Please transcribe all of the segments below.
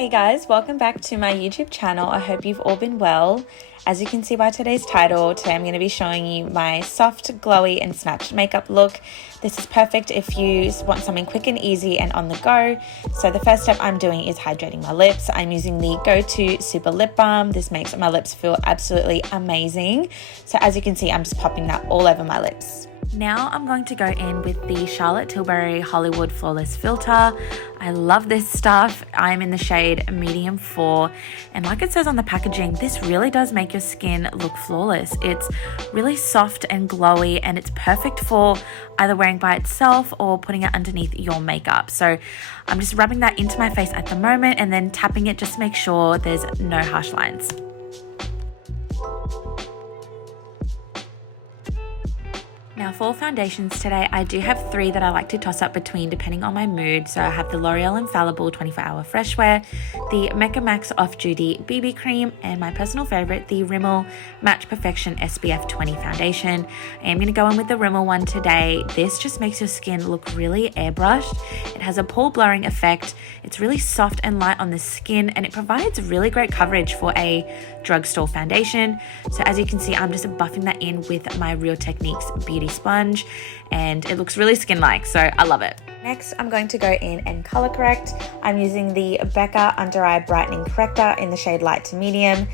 Hey guys, welcome back to my YouTube channel. I hope you've all been well. As you can see by today's title, today I'm going to be showing you my soft, glowy and snatched makeup look. This is perfect if you want something quick and easy and on the go. So the first step I'm doing is hydrating my lips. I'm using the Go-To Super Lip Balm. This makes my lips feel absolutely amazing. So as you can see, I'm just popping that all over my lips. Now I'm going to go in with the Charlotte Tilbury Hollywood Flawless Filter. I love this stuff. I'm in the shade medium 4, and like it says on the packaging, this really does make your skin look flawless. It's really soft and glowy, and it's perfect for either wearing by itself or putting it underneath your makeup. So I'm just rubbing that into my face at the moment and then tapping it just to make sure there's no harsh lines. Now for foundations today, I do have 3 that I like to toss up between depending on my mood. So I have the L'Oreal Infallible 24-Hour Fresh Wear, the Mecca Makeup Off Duty BB Cream, and my personal favorite, the Rimmel Match Perfection SPF 20 Foundation. I am going to go in with the Rimmel one today. This just makes your skin look really airbrushed. It has a pore blurring effect. It's really soft and light on the skin, and it provides really great coverage for a drugstore foundation. So as you can see, I'm just buffing that in with my Real Techniques Beauty Sponge, and it looks really skin-like, so I love it. Next, I'm going to go in and color correct. I'm using the Becca Under Eye Brightening Corrector in the shade light to medium.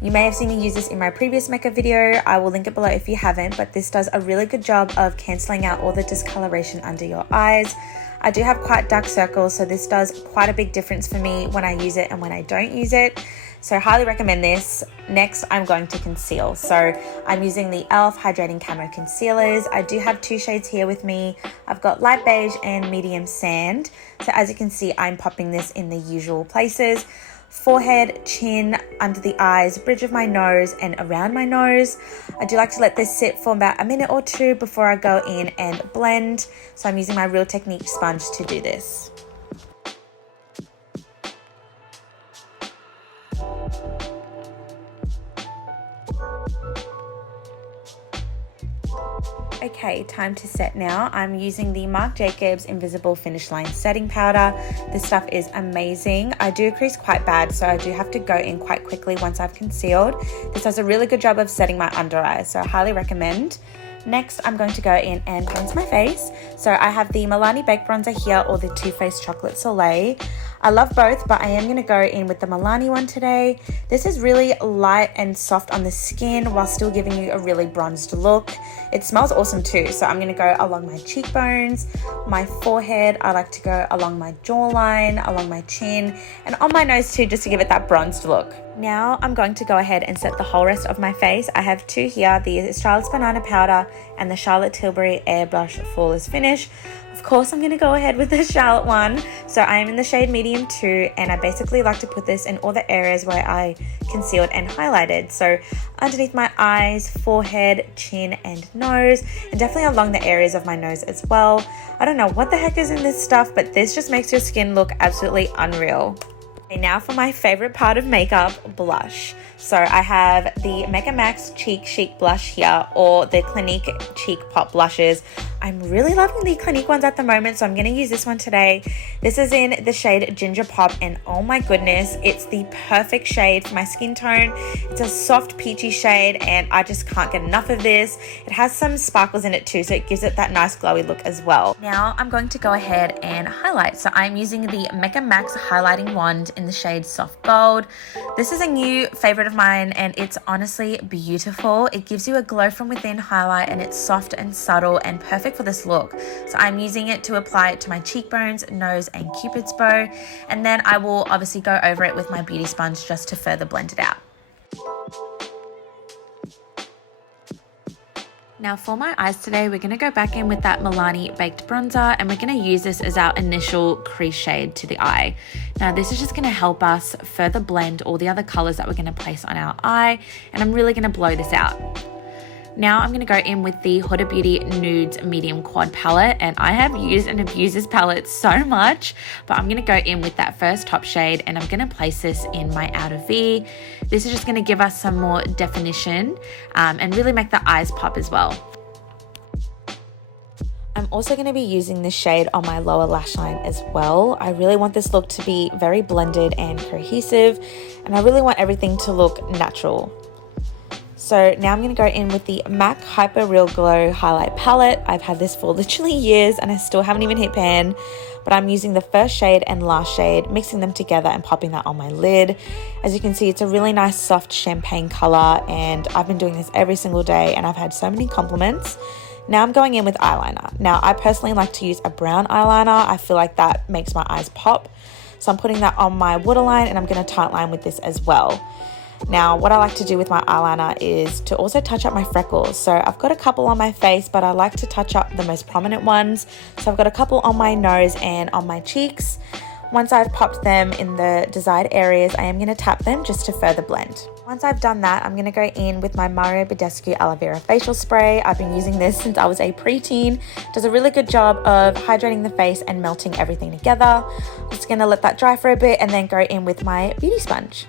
You may have seen me use this in my previous makeup video. I will link it below if you haven't, but this does a really good job of cancelling out all the discoloration under your eyes. I do have quite dark circles, so this does quite a big difference for me when I use it and when I don't use it. So highly recommend this. Next, I'm going to conceal. So I'm using the E.L.F. Hydrating Camo Concealers. I do have 2 shades here with me. I've got light beige and medium sand. So as you can see, I'm popping this in the usual places: forehead, chin, under the eyes, bridge of my nose, and around my nose. I do like to let this sit for about a minute or 2 before I go in and blend. So I'm using my Real Techniques sponge to do this. Okay, time to set now. I'm using the Marc Jacobs Invisible Finish Line Setting Powder. This stuff is amazing. I do crease quite bad, so I do have to go in quite quickly once I've concealed. This does a really good job of setting my under eyes, so I highly recommend. Next, I'm going to go in and cleanse my face. So I have the Milani Baked Bronzer here, or the Too Faced Chocolate Soleil. I love both, but I am going to go in with the Milani one today. This is really light and soft on the skin while still giving you a really bronzed look. It smells awesome too, so I'm going to go along my cheekbones, my forehead. I like to go along my jawline, along my chin, and on my nose too, just to give it that bronzed look. Now I'm going to go ahead and set the whole rest of my face. I have 2 here, the Charlotte's Banana Powder and the Charlotte Tilbury Airbrush Flawless Finish. Of course, I'm going to go ahead with the Charlotte one. So I am in the shade medium 2, and I basically like to put this in all the areas where I concealed and highlighted. So underneath my eyes, forehead, chin and nose, and definitely along the areas of my nose as well. I don't know what the heck is in this stuff, but this just makes your skin look absolutely unreal. Okay, now for my favorite part of makeup, blush. So I have the Mecca Makeup Cheek Chic Blush here, or the Clinique Cheek Pop Blushes. I'm really loving the Clinique ones at the moment, so I'm going to use this one today. This is in the shade Ginger Pop, and oh my goodness, it's the perfect shade for my skin tone. It's a soft peachy shade, and I just can't get enough of this. It has some sparkles in it too, so it gives it that nice glowy look as well. Now I'm going to go ahead and highlight. So I'm using the Mecca Makeup Highlighting Wand in the shade Soft Gold. This is a new favorite of mine, and it's honestly beautiful. It gives you a glow from within highlight, and it's soft and subtle and perfect for this look. So I'm using it to apply it to my cheekbones, nose and cupid's bow, and then I will obviously go over it with my beauty sponge just to further blend it out. Now for my eyes today, we're going to go back in with that Milani Baked Bronzer, and we're going to use this as our initial crease shade to the eye. Now this is just going to help us further blend all the other colors that we're going to place on our eye, and I'm really going to blow this out. Now I'm going to go in with the Huda Beauty Nudes Medium Quad Palette, and I have used and abused this palette so much, but I'm going to go in with that first top shade, and I'm going to place this in my outer V. This is just going to give us some more definition and really make the eyes pop as well. I'm also going to be using this shade on my lower lash line as well. I really want this look to be very blended and cohesive, and I really want everything to look natural. So now I'm going to go in with the M.A.C Hyper Real Glow Highlight Palette. I've had this for literally years and I still haven't even hit pan, but I'm using the first shade and last shade, mixing them together and popping that on my lid. As you can see, it's a really nice soft champagne color, and I've been doing this every single day and I've had so many compliments. Now I'm going in with eyeliner. Now I personally like to use a brown eyeliner. I feel like that makes my eyes pop. So I'm putting that on my waterline, and I'm going to tightline with this as well. Now, what I like to do with my eyeliner is to also touch up my freckles. So I've got a couple on my face, but I like to touch up the most prominent ones. So I've got a couple on my nose and on my cheeks. Once I've popped them in the desired areas, I am going to tap them just to further blend. Once I've done that, I'm going to go in with my Mario Badescu Aloe Vera Facial Spray. I've been using this since I was a preteen. It does a really good job of hydrating the face and melting everything together. I'm just going to let that dry for a bit and then go in with my beauty sponge.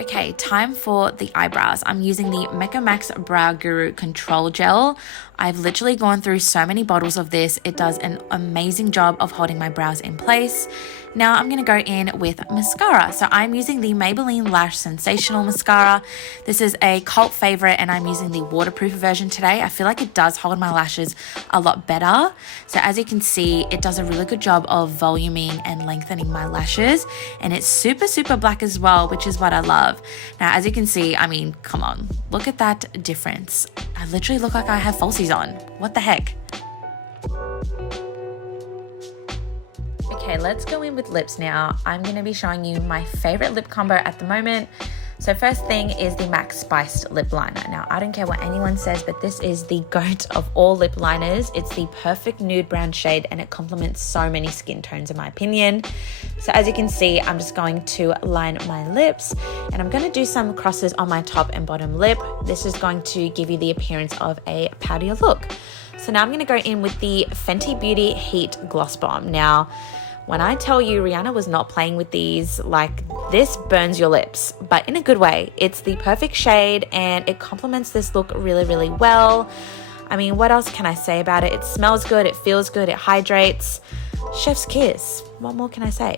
Okay, time for the eyebrows. I'm using the Mecca Makeup Brow Guru Control Gel. I've literally gone through so many bottles of this. It does an amazing job of holding my brows in place. Now I'm going to go in with mascara. So I'm using the Maybelline Lash Sensational Mascara. This is a cult favorite, and I'm using the waterproof version today. I feel like it does hold my lashes a lot better. So as you can see, it does a really good job of voluming and lengthening my lashes, and it's super, super black as well, which is what I love. Now, as you can see, I mean, come on, look at that difference. I literally look like I have falsies on. What the heck? Okay, let's go in with lips now. I'm going to be showing you my favorite lip combo at the moment. So first thing is the M.A.C Spiced Lip Liner. Now, I don't care what anyone says, but this is the GOAT of all lip liners. It's the perfect nude brown shade, and it complements so many skin tones in my opinion. So as you can see, I'm just going to line my lips, and I'm going to do some crosses on my top and bottom lip. This is going to give you the appearance of a poutier look. So now I'm going to go in with the Fenty Beauty Heat Gloss Bomb. Now, when I tell you Rihanna was not playing with these, like, this burns your lips, but in a good way. It's the perfect shade and it complements this look really, really well. I mean, what else can I say about it? It smells good, it feels good, it hydrates. Chef's kiss. What more can I say?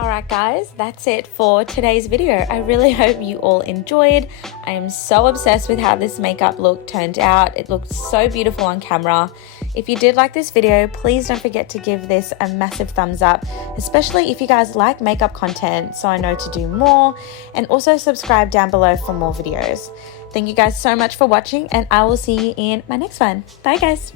Alright guys, that's it for today's video. I really hope you all enjoyed. I am so obsessed with how this makeup look turned out. It looked so beautiful on camera. If you did like this video, please don't forget to give this a massive thumbs up, especially if you guys like makeup content, so I know to do more, and also subscribe down below for more videos. Thank you guys so much for watching, and I will see you in my next one. Bye guys.